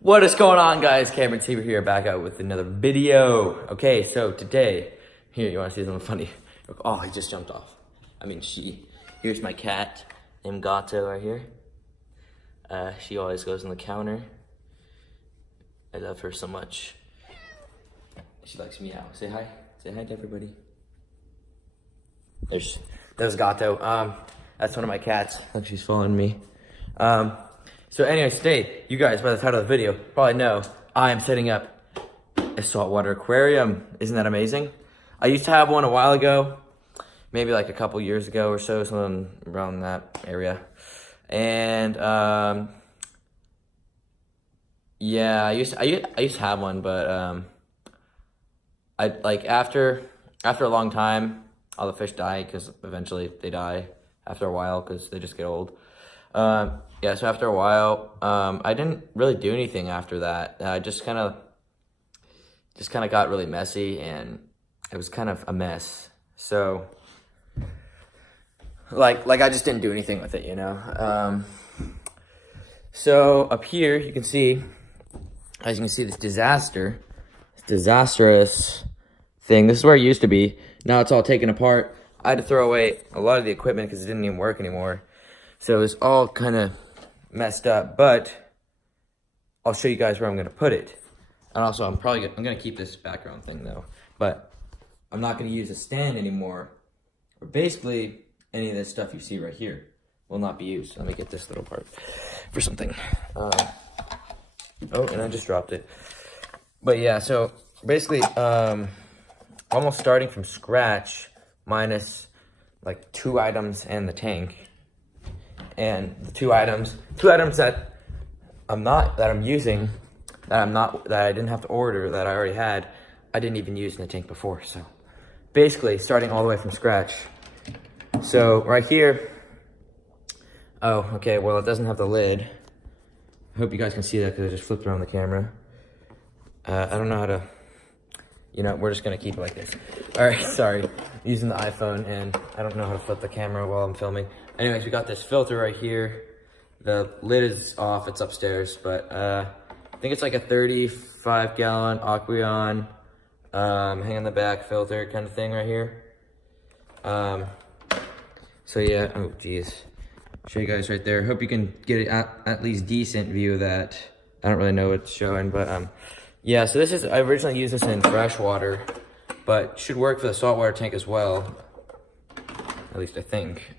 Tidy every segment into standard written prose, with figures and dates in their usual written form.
What is going on, guys? Cameron Seaver here, back out with another video. Okay, so today, here, you want to see something funny? Oh, he just jumped off. I mean, she. Here's my cat named Gato right here. She always goes on the counter. I love her so much. She likes meow. Say hi. Say hi to everybody. There's Gato. That's one of my cats. Look, she's following me. So anyways, today, you guys, by the title of the video, probably know I am setting up a saltwater aquarium. Isn't that amazing? I used to have one a while ago, maybe like a couple years ago or so, something around that area. And yeah, I used to have one, but I like after a long time, all the fish die because eventually they die after a while because they just get old. Yeah, so after a while, I didn't really do anything after that. I just kind of got really messy, and it was kind of a mess. So, like I just didn't do anything with it, you know. So up here, you can see, as you can see, this disastrous thing. This is where it used to be. Now it's all taken apart. I had to throw away a lot of the equipment because it didn't even work anymore. So it's all kind of messed up, but I'll show you guys where I'm going to put it. And also, I'm going to keep this background thing though, but I'm not going to use a stand anymore. Or basically, any of this stuff you see right here will not be used. Let me get this little part for something. Oh, and I just dropped it. But yeah, so basically, almost starting from scratch, minus like 2 items and the tank. And the two items that I'm using, that I didn't have to order, that I already had, I didn't even use in the tank before. So basically starting all the way from scratch. So right here, oh, okay, well, it doesn't have the lid. I hope you guys can see that because I just flipped around the camera. I don't know how to, you know, we're just gonna keep it like this. All right, sorry, I'm using the iPhone and I don't know how to flip the camera while I'm filming. Anyways, we got this filter right here. The lid is off, it's upstairs, but I think it's like a 35-gallon Aquarium, hang on the back filter kind of thing right here. So yeah, oh geez. Show you guys right there. Hope you can get at least decent view of that. I don't really know what it's showing, but yeah, so this is, I originally used this in freshwater, but should work for the saltwater tank as well. At least I think.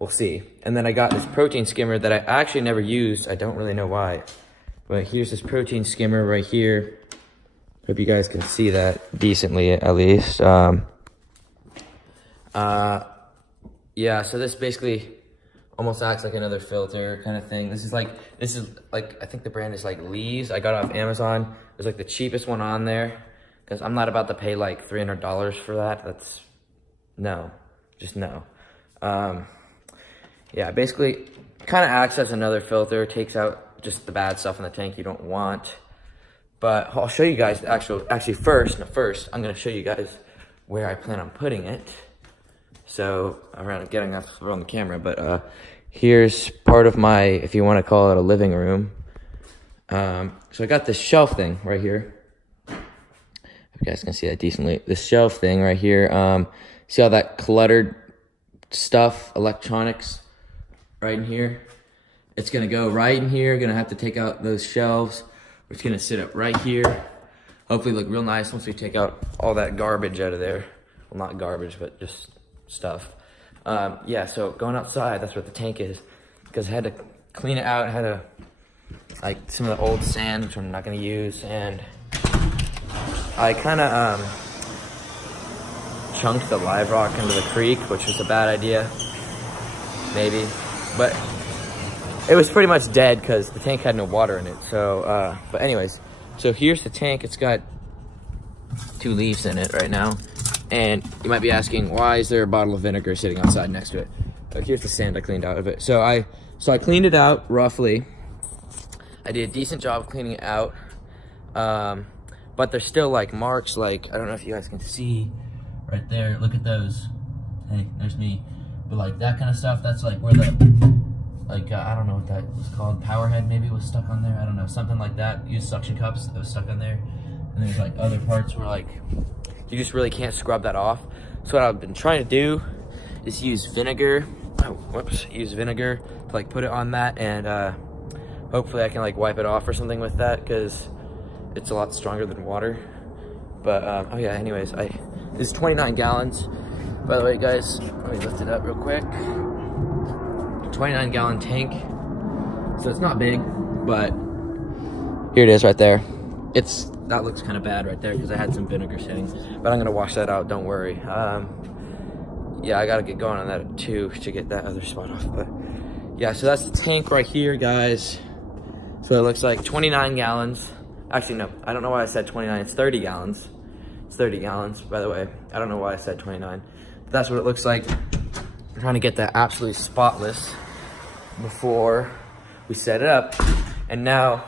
We'll see. And then I got this protein skimmer that I actually never used. I don't really know why. But here's this protein skimmer right here. Hope you guys can see that decently at least. Yeah, so this basically almost acts like another filter kind of thing. This is like, I think the brand is like Lee's. I got it off Amazon. It was like the cheapest one on there. Because I'm not about to pay like $300 for that. That's, no, just no. Yeah, basically kind of acts as another filter, takes out just the bad stuff in the tank you don't want. But I'll show you guys first, I'm gonna show you guys where I plan on putting it. So, around getting up around the camera, but here's part of my, if you want to call it a living room. So I got this shelf thing right here. If you guys can see that decently. This shelf thing right here. See all that cluttered stuff, electronics right in here? It's gonna go right in here. Gonna have to take out those shelves. It's gonna sit up right here. Hopefully look real nice once we take out all that garbage out of there. Well, not garbage, but just stuff. Yeah, so going outside, that's what the tank is. Because I had to clean it out. I had to, like, some of the old sand, which I'm not gonna use, and I kind of chunked the live rock into the creek, which was a bad idea, maybe, but it was pretty much dead because the tank had no water in it. So, but anyways, so here's the tank. It's got 2 leaves in it right now, and you might be asking, why is there a bottle of vinegar sitting outside next to it? Here's the sand I cleaned out of it. So I cleaned it out roughly. I did a decent job of cleaning it out, but there's still like marks, like, I don't know if you guys can see right there. Look at those. Hey, there's me. But like that kind of stuff, that's like where the like, I don't know what that was called. Power head maybe was stuck on there. I don't know, something like that. Use suction cups that was stuck on there. And there's like other parts where like, you just really can't scrub that off. So what I've been trying to do is use vinegar. Use vinegar to like put it on that, and hopefully I can like wipe it off or something with that, because it's a lot stronger than water. But oh yeah, anyways, this is 29 gallons. By the way, guys, let me lift it up real quick. 29 gallon tank. So it's not big, but here it is right there. That looks kind of bad right there because I had some vinegar sitting, but I'm gonna wash that out, don't worry. Yeah, I gotta get going on that too to get that other spot off. But yeah, so that's the tank right here, guys. So it looks like 29 gallons. Actually, no, I don't know why I said 29. It's 30 gallons. It's 30 gallons, by the way. I don't know why I said 29. But that's what it looks like. I'm trying to get that absolutely spotless before we set it up. And now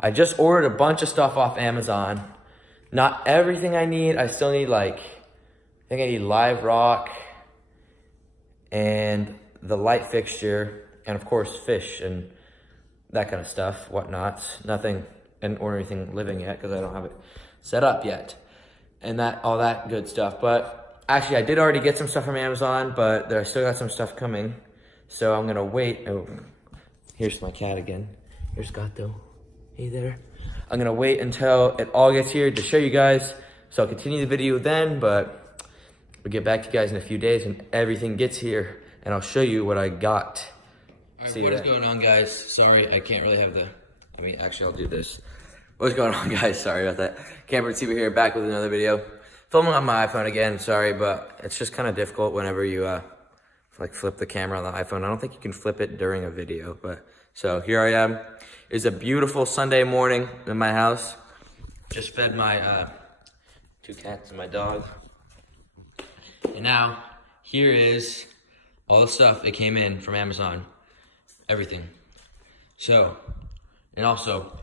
I just ordered a bunch of stuff off Amazon. Not everything I need. I still need like, I think I need live rock and the light fixture, and of course fish and that kind of stuff, whatnot. Nothing, I didn't order anything living yet because I don't have it set up yet, and all that good stuff. But actually, I did already get some stuff from Amazon, but I still got some stuff coming. So I'm gonna wait. Oh, here's my cat again. Here's Gato. Hey there. I'm gonna wait until it all gets here to show you guys. So I'll continue the video then, but we'll get back to you guys in a few days when everything gets here, and I'll show you what I got. All right, what is going on, guys? Sorry, I can't really have actually I'll do this. What's going on, guys? Sorry about that. Camper TV here, back with another video. Filming on my iPhone again, sorry, but it's just kind of difficult whenever you like flip the camera on the iPhone. I don't think you can flip it during a video, but so here I am. It's a beautiful Sunday morning in my house. Just fed my 2 cats and my dog. And now, here is all the stuff that came in from Amazon. Everything. So, and also,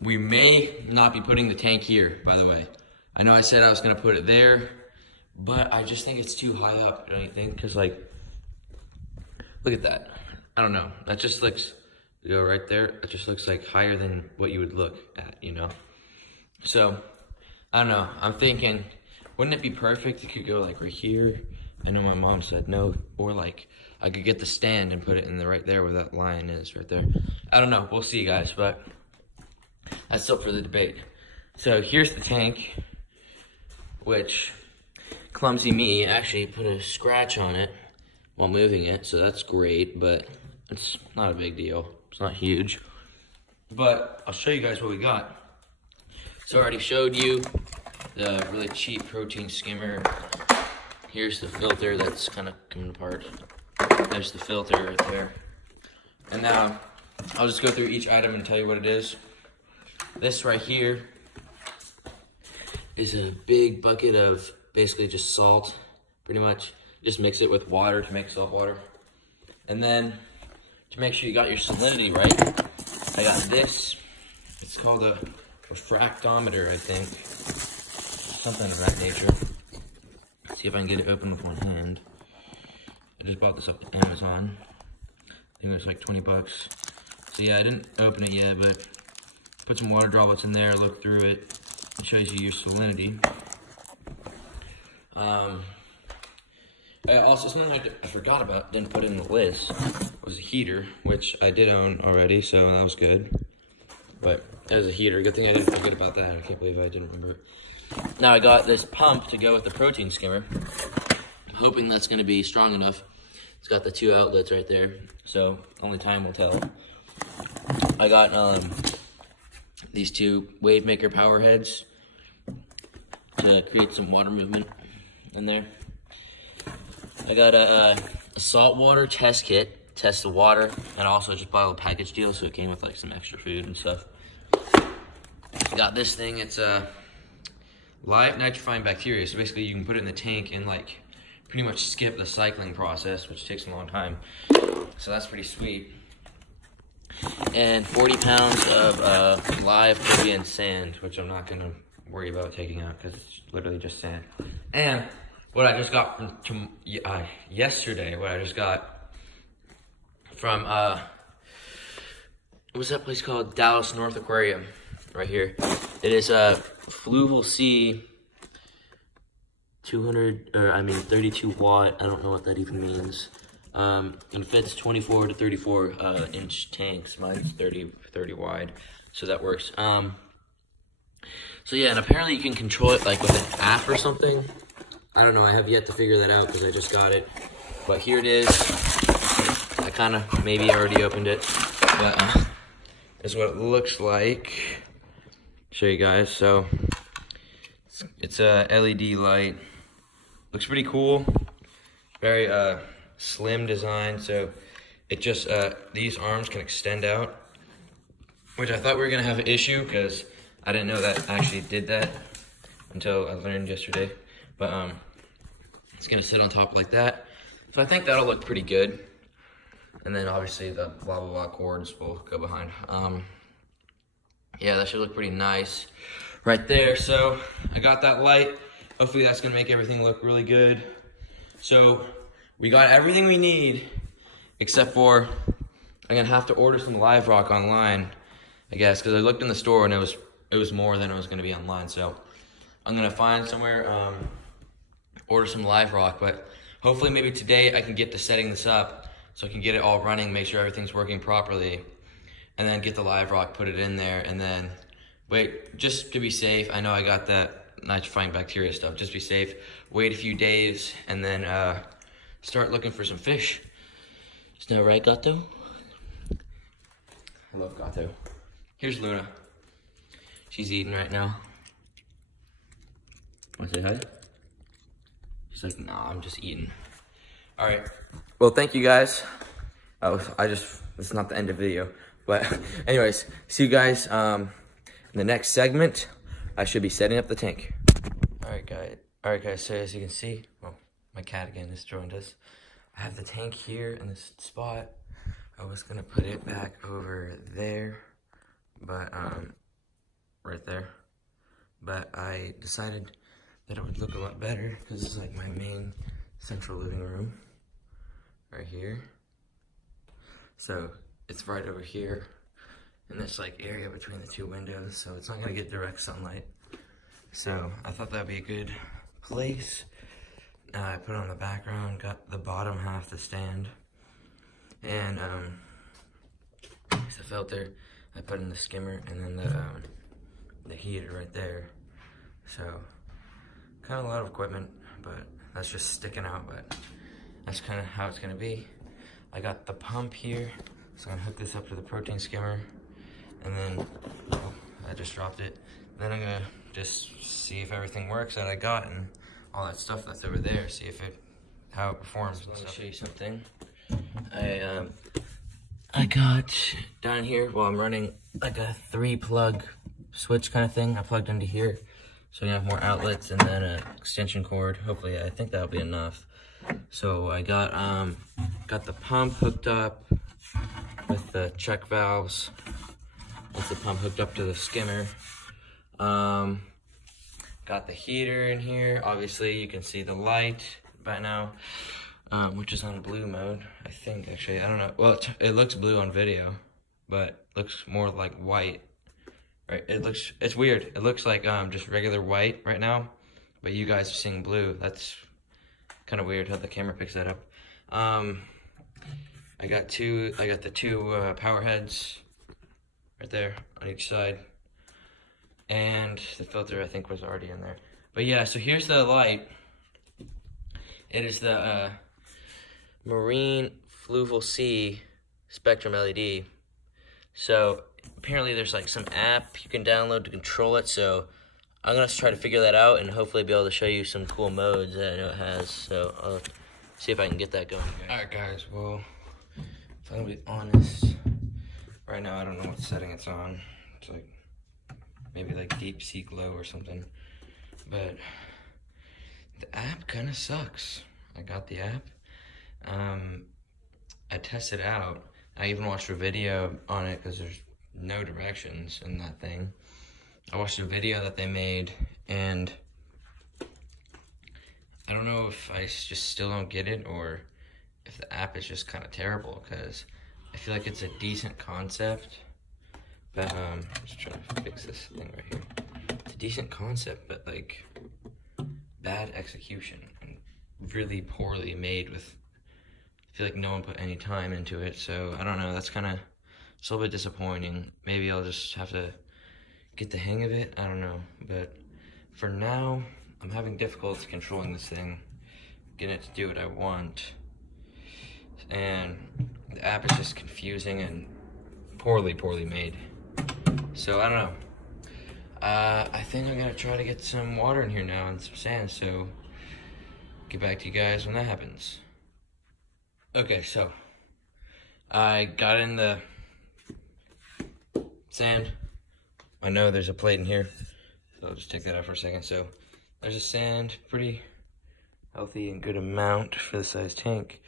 we may not be putting the tank here, by the way. I know I said I was gonna put it there, but I just think it's too high up, don't you think? Cause like, look at that. I don't know, that just looks, go right there, it just looks like higher than what you would look at, you know? So, I don't know, I'm thinking, wouldn't it be perfect? It could go like right here. I know my mom said no, or like I could get the stand and put it in right there where that lion is right there. I don't know, we'll see, guys, but that's still for the debate. So here's the tank, which clumsy me actually put a scratch on it while moving it, so that's great, but it's not a big deal. It's not huge, but I'll show you guys what we got. So I already showed you the really cheap protein skimmer. Here's the filter that's kind of coming apart. There's the filter right there. And now I'll just go through each item and tell you what it is. This right here is a big bucket of basically just salt, pretty much. Just mix it with water to make salt water. And then to make sure you got your salinity right, I got this. It's called a refractometer, I think. Something of that nature. Let's see if I can get it open with one hand. I just bought this off Amazon. I think it was like 20 bucks. So yeah, I didn't open it yet, but put some water droplets in there, look through it. It shows you your salinity. Also, something I forgot about, didn't put in the list, was a heater, which I did own already, so that was good. But that was a heater. Good thing I didn't forget about that. I can't believe I didn't remember it. Now I got this pump to go with the protein skimmer. I'm hoping that's going to be strong enough. It's got the 2 outlets right there, so only time will tell. I got these 2 wave maker power heads to create some water movement in there. I got a saltwater test kit, test the water, and also just bought a little package deal, so it came with like some extra food and stuff. I got this thing, it's a live nitrifying bacteria, so basically you can put it in the tank and like pretty much skip the cycling process, which takes a long time. So that's pretty sweet. And 40 pounds of live Caribbean sand, which I'm not gonna worry about taking out because it's literally just sand. And what I just got from yesterday, what I just got from, what's that place called? Dallas North Aquarium, right here. It is a fluval sea 32 watt, I don't know what that even means. And fits 24 to 34 inch tanks. Mine's 30 wide, so that works. So yeah, and apparently you can control it like with an app or something. I don't know, I have yet to figure that out because I just got it. But here it is. I kind of maybe already opened it, but this is what it looks like. Show you guys. So it's a LED light. Looks pretty cool. Very slim design. So it just these arms can extend out, which I thought we were gonna have an issue because I didn't know that actually did that until I learned yesterday. But it's gonna sit on top like that. So I think that'll look pretty good. And then obviously the blah blah blah cords will go behind. Yeah, that should look pretty nice right there. So I got that light. Hopefully that's gonna make everything look really good. So we got everything we need, except for I'm gonna have to order some live rock online, I guess, because I looked in the store and it was more than it was gonna be online. So I'm gonna find somewhere, order some live rock, but hopefully maybe today I can get to setting this up so I can get it all running, make sure everything's working properly, and then get the live rock, put it in there, and then wait, just to be safe. I know I got that nitrifying bacteria stuff, just be safe, wait a few days, and then start looking for some fish. Isn't that right, Gato? I love Gato. Here's Luna. She's eating right now. Want to say hi? She's like, nah, I'm just eating. All right. Well, thank you guys. It's not the end of the video, but anyways, see you guys in the next segment. I should be setting up the tank. All right, guys. So as you can see, well, my cat again has joined us. I have the tank here in this spot. I was gonna put it back over there, but right there. But I decided that it would look a lot better because it's like my main central living room right here. So it's right over here in this like area between the two windows, so it's not gonna get direct sunlight. So I thought that'd be a good place. I put it on the background, got the bottom half to stand, and the filter I put in the skimmer, and then the heater right there. So kind of a lot of equipment, but that's just sticking out, but that's kind of how it's gonna be. I got the pump here, so I'm gonna hook this up to the protein skimmer, and then, oh, I just dropped it. Then I'm gonna just see if everything works that I got and all that stuff that's over there, see if how it performs. So let me show you something. I got down here, well, I'm running like a 3-plug switch kind of thing. I plugged into here, so you have more outlets and then an extension cord. Hopefully, I think that'll be enough. So I got the pump hooked up with the check valves. That's the pump hooked up to the skimmer. Got the heater in here. Obviously, you can see the light by now, which is on blue mode, I think, actually. I don't know. Well, it looks blue on video, but looks more like white. Right? It's weird. It looks like just regular white right now, but you guys are seeing blue. That's kind of weird how the camera picks that up. I got the two power heads right there on each side. And the filter, I think, was already in there. But yeah, so here's the light. It is the Marine Fluval Sea Spectrum LED. So apparently there's like some app you can download to control it. So I'm gonna try to figure that out and hopefully be able to show you some cool modes that I know it has. So I'll see if I can get that going. Alright guys, well, if I'm gonna be honest, right now I don't know what setting it's on. It's like maybe like deep sea glow or something, but the app kind of sucks. I got the app. I tested it out. I even watched a video on it because there's no directions in that thing. I watched a video that they made, and I don't know if I just still don't get it or if the app is just kind of terrible, because I feel like it's a decent concept, but just trying to fix this thing right here. It's a decent concept, but like bad execution and really poorly made with, I feel like no one put any time into it. So I don't know, that's kind of, it's a little bit disappointing. Maybe I'll just have to get the hang of it, I don't know. But for now, I'm having difficulty controlling this thing, getting it to do what I want. And the app is just confusing and poorly made. So I don't know. I think I'm gonna try to get some water in here now and some sand, so get back to you guys when that happens. Okay, so I got in the sand. I know there's a plate in here, so I'll just take that out for a second. So there's a sand, pretty healthy and good amount for the size tank.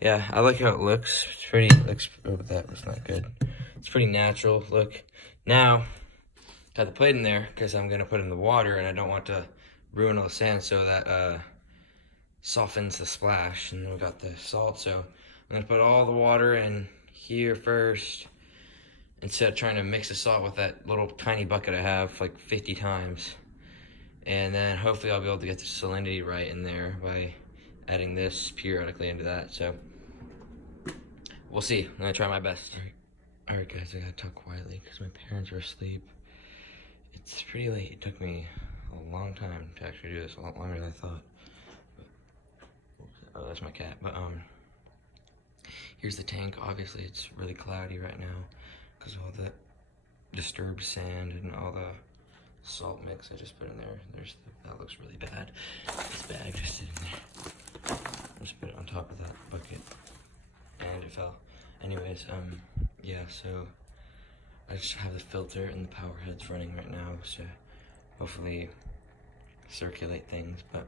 Yeah, I like how it looks. It's pretty, oh, that was not good. It's pretty natural look. Now, got the plate in there because I'm gonna put in the water and I don't want to ruin all the sand, so that softens the splash. And then we got the salt, so I'm gonna put all the water in here first, instead of trying to mix the salt with that little tiny bucket I have like 50 times. And then hopefully I'll be able to get the salinity right in there by adding this periodically into that. So we'll see. I'm gonna try my best. All right guys, I gotta talk quietly because my parents are asleep. It's pretty late. It took me a long time to actually do this, a lot longer than I thought. But, oh, that's my cat. But here's the tank. Obviously it's really cloudy right now because of all that disturbed sand and all the salt mix I just put in there. That looks really bad. This bag just sitting there. Just put it on top of that bucket and it fell. Anyways, yeah, so I just have the filter and the power heads running right now, so hopefully circulate things. But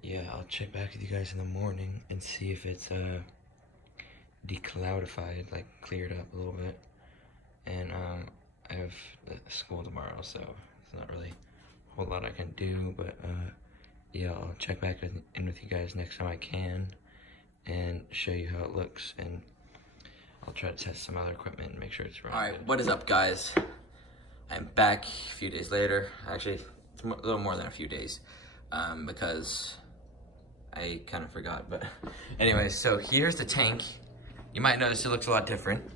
yeah, I'll check back with you guys in the morning and see if it's decloudified, like cleared up a little bit. And I have school tomorrow, so it's not really a whole lot I can do, but yeah, I'll check back in with you guys next time I can and show you how it looks, and I'll try to test some other equipment and make sure it's running. All right, what is up guys? I'm back a few days later. Actually, it's a little more than a few days, because I kind of forgot, but anyways, so here's the tank. You might notice it looks a lot different.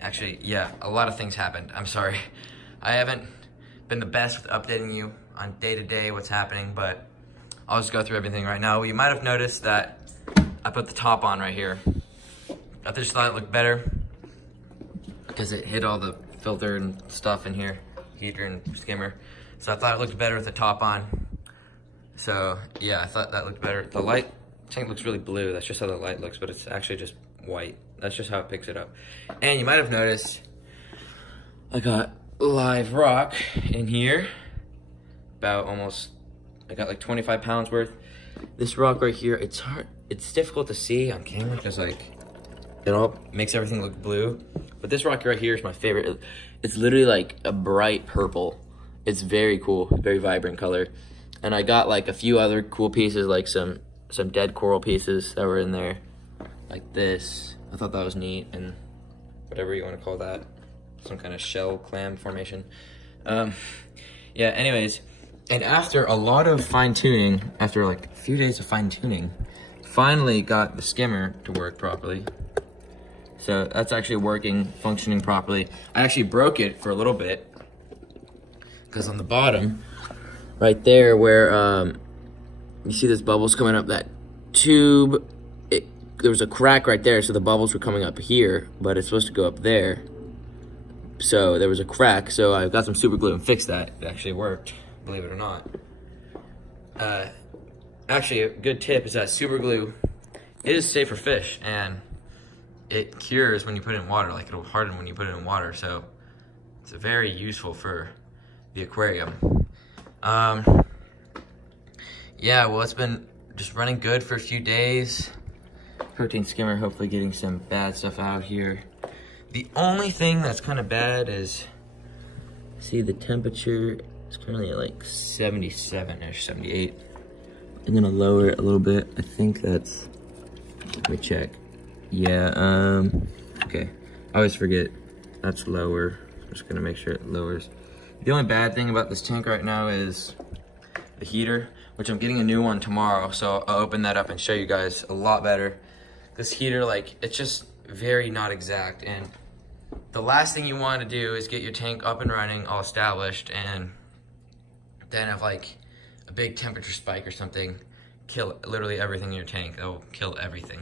Actually, yeah, a lot of things happened. I'm sorry. I haven't been the best with updating you on day-to-day what's happening, but I'll just go through everything right now. You might have noticed that I put the top on right here. I just thought it looked better because it hid all the filter and stuff in here, heater and skimmer. So I thought it looked better with the top on. So yeah, I thought that looked better. The light tank looks really blue. That's just how the light looks, but it's actually just white. That's just how it picks it up. And you might have noticed I got live rock in here. About almost, I got like 25 pounds worth. This rock right here, it's hard, it's difficult to see on camera because like it all makes everything look blue. But this rock right here is my favorite. It's literally like a bright purple. It's very cool, very vibrant color. And I got like a few other cool pieces, like some dead coral pieces that were in there, like this. I thought that was neat, and whatever you want to call that, some kind of shell clam formation. Yeah, anyways, and after a lot of fine tuning, after like a few days of fine tuning, finally got the skimmer to work properly. So that's actually working, functioning properly. I actually broke it for a little bit because on the bottom, right there where you see this bubbles coming up that tube, there was a crack right there, so the bubbles were coming up here, but it's supposed to go up there. So there was a crack, so I got some super glue and fixed that. It actually worked, believe it or not. Actually, a good tip is that super glue is safe for fish, and it cures when you put it in water, like it'll harden when you put it in water, so it's very useful for the aquarium. Yeah, well, it's been just running good for a few days. Protein skimmer, hopefully getting some bad stuff out here. The only thing that's kind of bad is, see the temperature is currently at like 77-ish, 78. I'm gonna lower it a little bit. I think that's, let me check. Yeah, okay. I always forget that's lower. I'm just gonna make sure it lowers. The only bad thing about this tank right now is the heater, which I'm getting a new one tomorrow, so I'll open that up and show you guys a lot better. This heater, like, it's just very not exact, and the last thing you want to do is get your tank up and running, all established, and then have like a big temperature spike or something, kill literally everything in your tank. That'll kill everything.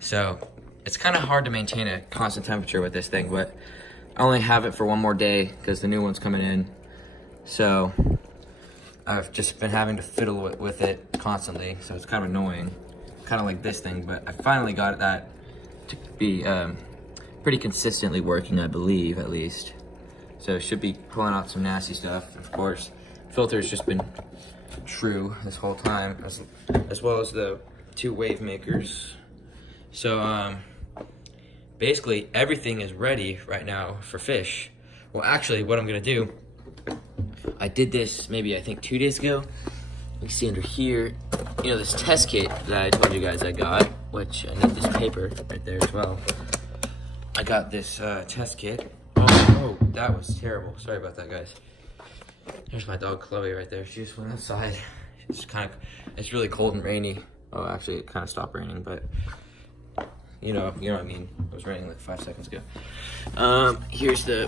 So it's kind of hard to maintain a constant temperature with this thing, but I only have it for one more day because the new one's coming in. So I've just been having to fiddle with it constantly, so it's kind of annoying. Kind of like this thing, but I finally got that to be pretty consistently working, I believe, at least. So it should be pulling out some nasty stuff. Of course, filter's just been true this whole time, as well as the 2 wave makers. So basically everything is ready right now for fish. Well, actually, what I'm gonna do, I did this maybe I think 2 days ago. You can see under here, you know, this test kit that I told you guys I got, which I need this paper right there as well. I got this test kit. Oh, that was terrible. Sorry about that, guys. There's my dog Chloe right there. She just went outside. It's really cold and rainy. Oh, actually, it kind of stopped raining, but you know what I mean. It was raining like 5 seconds ago. Here's the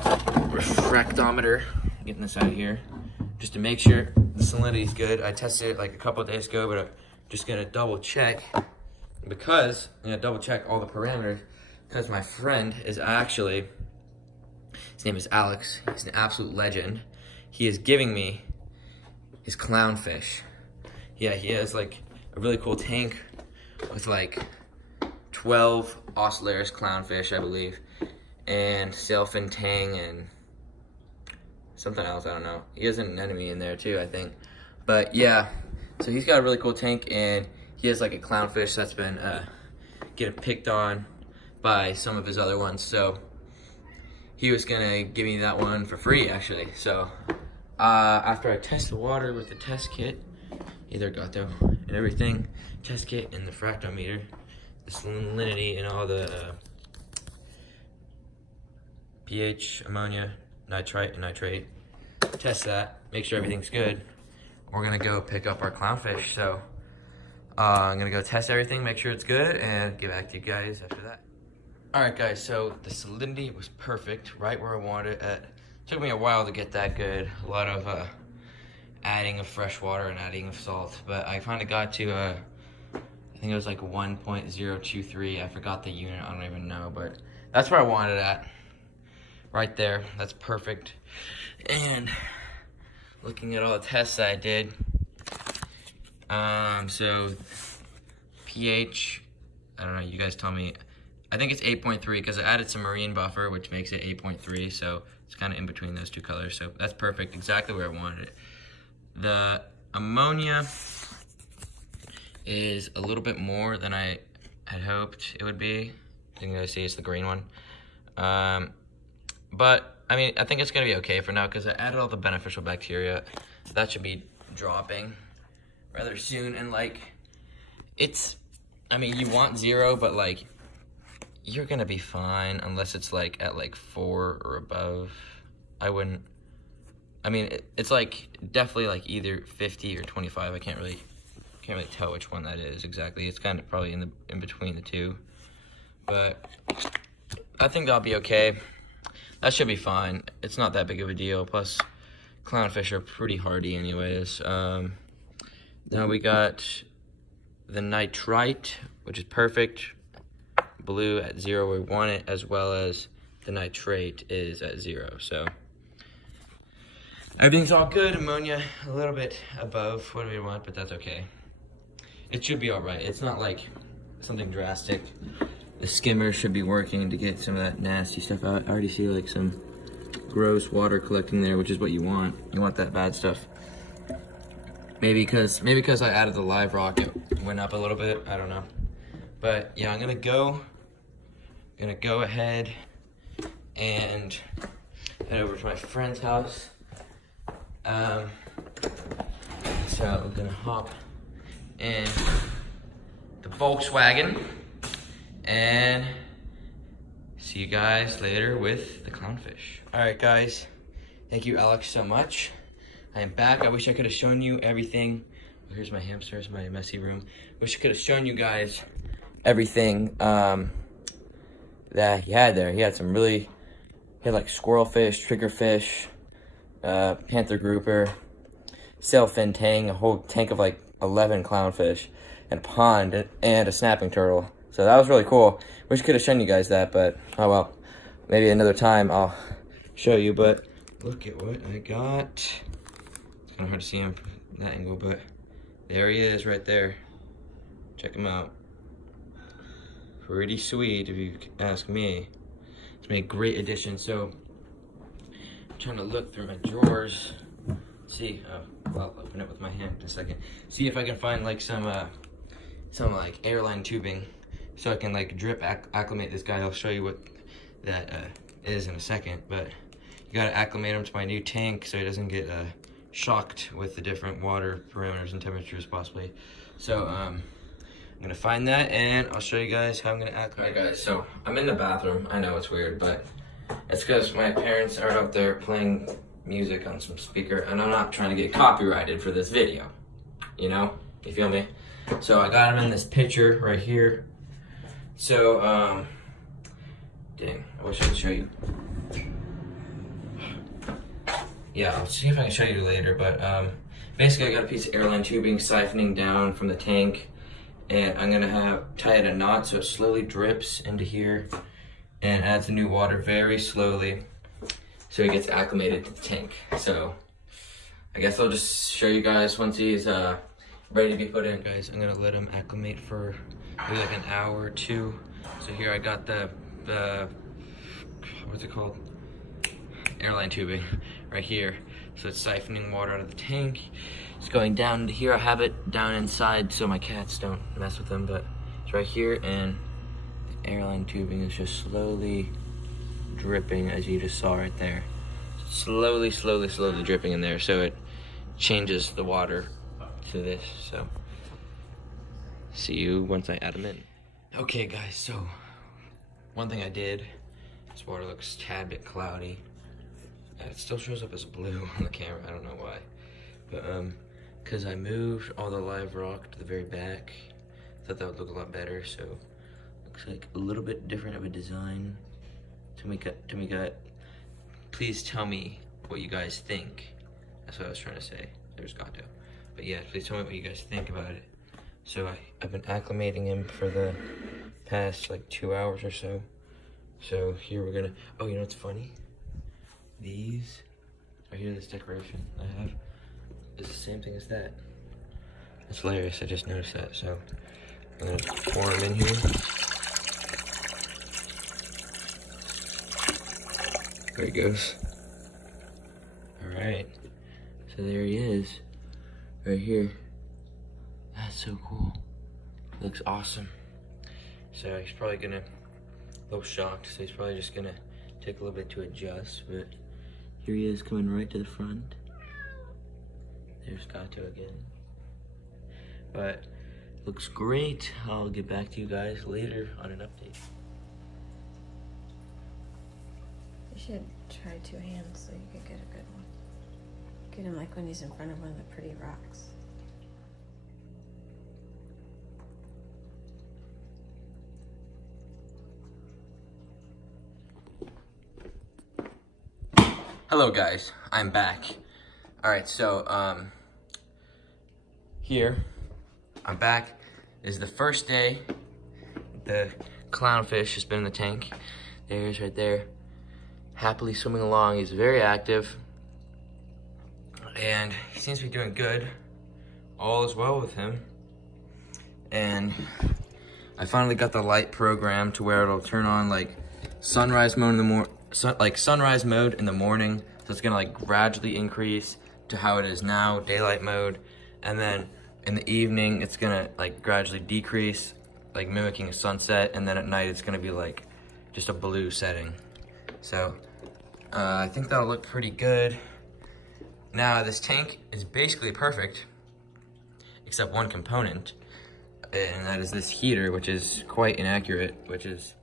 refractometer. Getting this out of here, just to make sure the salinity is good. I tested it like a couple of days ago, but I'm just gonna double check because I'm gonna double check all the parameters. Because my friend is actually, his name is Alex. He's an absolute legend. He is giving me his clownfish. Yeah, he has like a really cool tank with like 12 Oscillaris clownfish, I believe, and sailfin tang and something else, I don't know. He has an anemone in there too, I think. But yeah, so he's got a really cool tank, and he has like a clownfish that's been getting picked on by some of his other ones, so he was gonna give me that one for free, actually. So after I test the water with the test kit, either gato and everything, test kit and the fractometer, the salinity and all the pH, ammonia, nitrite and nitrate, test that, make sure everything's good, we're gonna go pick up our clownfish. So I'm gonna go test everything, make sure it's good, and get back to you guys after that. Alright guys, so the salinity was perfect, right where I wanted it at. Took me a while to get that good, a lot of adding of fresh water and adding of salt, but I finally got to, I think it was like 1.023, I forgot the unit, I don't even know, but that's where I wanted it at. Right there, that's perfect. And looking at all the tests that I did, so pH, I don't know, you guys tell me, I think it's 8.3 because I added some marine buffer, which makes it 8.3, so it's kind of in between those two colors, so that's perfect, exactly where I wanted it. The ammonia is a little bit more than I had hoped it would be. I think you guys see it's the green one. But, I mean, I think it's going to be okay for now because I added all the beneficial bacteria. That should be dropping rather soon. And, like, it's, I mean, you want 0, but, like, you're going to be fine unless it's, like, at, like, 4 or above. I wouldn't, I mean, it's, like, definitely, like, either 50 or 25. I can't really tell which one that is exactly. It's kind of probably in between the two. But I think that'll be okay. That should be fine. It's not that big of a deal. Plus, clownfish are pretty hardy anyways. Now we got the nitrite, which is perfect. Blue at 0 where we want it, as well as the nitrate is at 0. So everything's all good. Ammonia a little bit above what we want, but that's okay. It should be all right. It's not like something drastic. The skimmer should be working to get some of that nasty stuff out. I already see like some gross water collecting there, which is what you want. You want that bad stuff. Maybe because I added the live rock, it went up a little bit. I don't know. But yeah, I'm gonna go ahead and head over to my friend's house. So I'm gonna hop in the Volkswagen And see you guys later with the clownfish. All right, guys. Thank you, Alex, so much. I am back. I wish I could have shown you everything. Oh, here's my hamsters, my messy room. Wish I could have shown you guys everything that he had there. He had some really, he had like squirrelfish, triggerfish, panther grouper, sailfin tang, a whole tank of like 11 clownfish, and a pond, and a snapping turtle. So that was really cool. Wish I could have shown you guys that, but oh well. Maybe another time I'll show you, but look at what I got. It's kind of hard to see him from that angle, but there he is right there. Check him out. Pretty sweet, if you ask me. It's made a great addition. So I'm trying to look through my drawers. See, I'll open it with my hand in a second. See if I can find like some like airline tubing, so I can like drip acclimate this guy. I'll show you what that is in a second. But you gotta acclimate him to my new tank so he doesn't get shocked with the different water parameters and temperatures possibly. So I'm gonna find that and I'll show you guys how I'm gonna acclimate. Alright guys, so I'm in the bathroom. I know it's weird, but it's because my parents are out there playing music on some speaker and I'm not trying to get copyrighted for this video. You know? You feel me? So I got him in this picture right here. So, dang, I wish I could show you. Yeah, I'll see if I can show you later, but basically I got a piece of airline tubing siphoning down from the tank, and I'm gonna tie it a knot so it slowly drips into here and adds the new water very slowly so he gets acclimated to the tank. So I guess I'll just show you guys once he's ready to be put in. Guys, I'm gonna let him acclimate for maybe like an hour or two. So here I got the what's it called? Airline tubing right here. So it's siphoning water out of the tank. It's going down into here. I have it down inside so my cats don't mess with them, but it's right here, and the airline tubing is just slowly dripping, as you just saw right there. Slowly dripping in there, so it changes the water to this. So see you once I add them in. Okay guys, so one thing I did, this water looks a tad bit cloudy. It still shows up as blue on the camera, I don't know why. But because I moved all the live rock to the very back, thought that would look a lot better. So looks like a little bit different of a design to make it. Please tell me what you guys think. That's what I was trying to say. There's Gato. But yeah, please tell me what you guys think about it. So I've been acclimating him for the past like 2 hours or so. So here we're gonna, oh, you know what's funny? These, right here, this decoration I have is the same thing as that. It's hilarious, I just noticed that. So I'm gonna pour them in here. There he goes. All right, so there he is, right here. That's so cool. Looks awesome. So he's probably gonna, a little shocked, so he's probably just gonna take a little bit to adjust, but here he is coming right to the front. There's Gato again. But looks great. I'll get back to you guys later on an update. You should try 2 hands so you could get a good one. Get him like when he's in front of one of the pretty rocks. Hello guys, I'm back. All right, so here, I'm back. This is the first day. The clownfish has been in the tank. There he is right there, happily swimming along. He's very active, and he seems to be doing good. All is well with him. And I finally got the light program to where it'll turn on like sunrise mode in the sunrise mode in the morning, so it's gonna like gradually increase to how it is now, daylight mode, and then in the evening it's gonna like gradually decrease, like mimicking a sunset, and then at night it's gonna be like just a blue setting. So I think that'll look pretty good. Now this tank is basically perfect, except one component. and that is this heater, which is quite inaccurate, which is...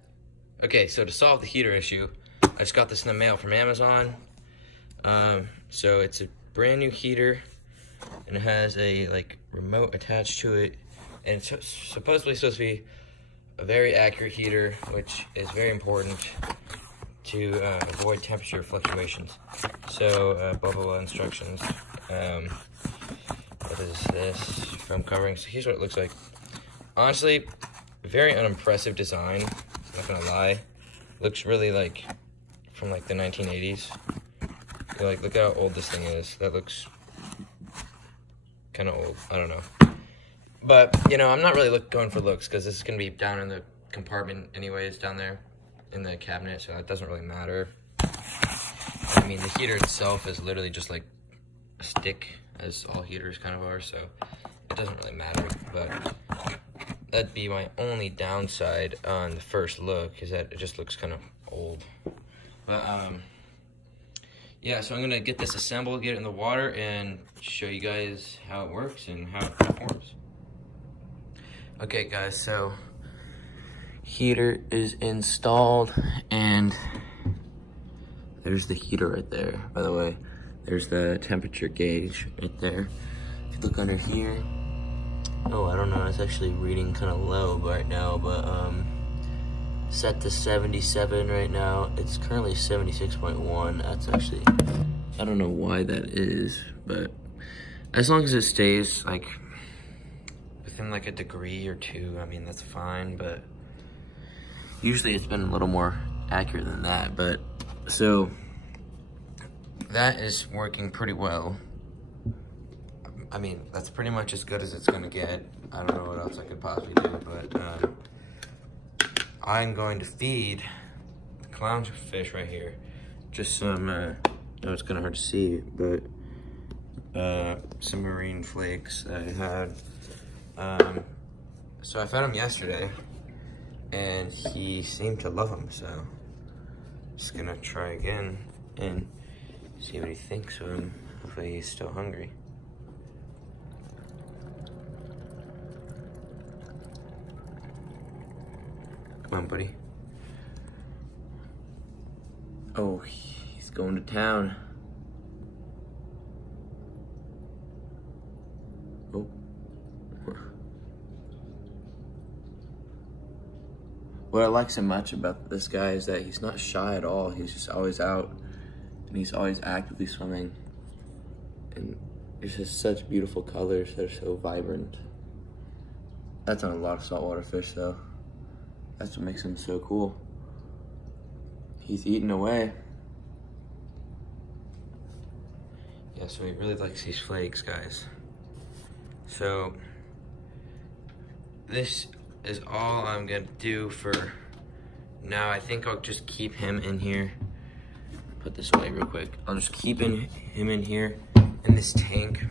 Okay, so to solve the heater issue, I just got this in the mail from Amazon. So it's a brand new heater, and it has a like remote attached to it, and it's supposedly supposed to be a very accurate heater, which is very important to avoid temperature fluctuations. So blah blah blah instructions. What is this from covering? So here's what it looks like. Honestly, very unimpressive design, I'm not gonna lie. Looks really like from like the 1980s. Like, look how old this thing is. That looks kind of old. I don't know. But, you know, I'm not really going for looks because this is going to be down in the compartment anyways, down there in the cabinet, so it doesn't really matter. I mean, the heater itself is literally just like a stick, as all heaters kind of are, so it doesn't really matter. But that'd be my only downside on the first look, is that it just looks kind of old. But, yeah, so I'm gonna get this assembled, get it in the water, and show you guys how it works and how it performs. Okay guys, so heater is installed, and there's the heater right there. By the way, there's the temperature gauge right there. If you look under here, oh, I don't know, it's actually reading kind of low right now, but set to 77 right now. It's currently 76.1. That's actually, I don't know why that is, but as long as it stays like within like a degree or two, I mean, that's fine. But usually it's been a little more accurate than that. But so that is working pretty well. I mean, that's pretty much as good as it's gonna get. I don't know what else I could possibly do, but I'm going to feed the clownfish right here just some, I know it's kind of hard to see, but some marine flakes that I had. So I fed him yesterday, and he seemed to love them, so I'm just gonna try again and see what he thinks of him. Hopefully he's still hungry. Come on, buddy. Oh, he's going to town. Oh. What I like so much about this guy is that he's not shy at all. He's just always out, and he's always actively swimming. And there's just such beautiful colors that are so vibrant. That's on a lot of saltwater fish, though. That's what makes him so cool. He's eating away. Yeah, so he really likes these flakes, guys. So this is all I'm gonna do for now. I think I'll just keep him in here. Put this away real quick. I'll just keep him in here in this tank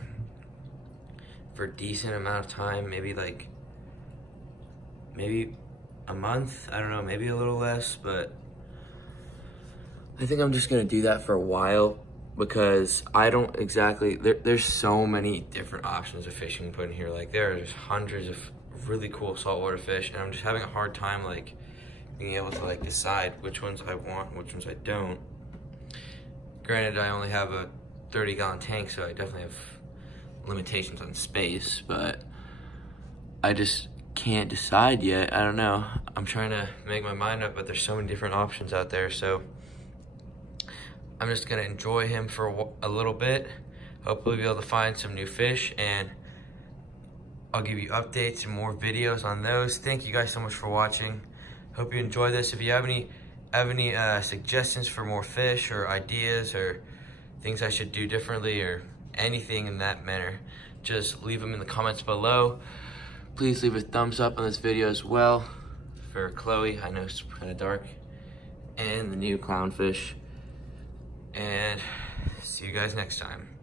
for a decent amount of time, maybe a month, I don't know, maybe a little less, but I think I'm just gonna do that for a while, because I don't exactly, there's so many different options of fish you can put in here. Like, there's hundreds of really cool saltwater fish, and I'm just having a hard time like being able to like decide which ones I want and which ones I don't. Granted, I only have a 30-gallon tank, so I definitely have limitations on space, but I just can't decide yet. I don't know. I'm trying to make my mind up, but there's so many different options out there, so I'm just gonna enjoy him for a little bit. Hopefully be able to find some new fish, and I'll give you updates and more videos on those. Thank you guys so much for watching. Hope you enjoy this. If you have any suggestions for more fish, or ideas, or things I should do differently, or anything in that manner, just leave them in the comments below. Please leave a thumbs up on this video as well for Chloe. I know it's kind of dark. And the new clownfish. And see you guys next time.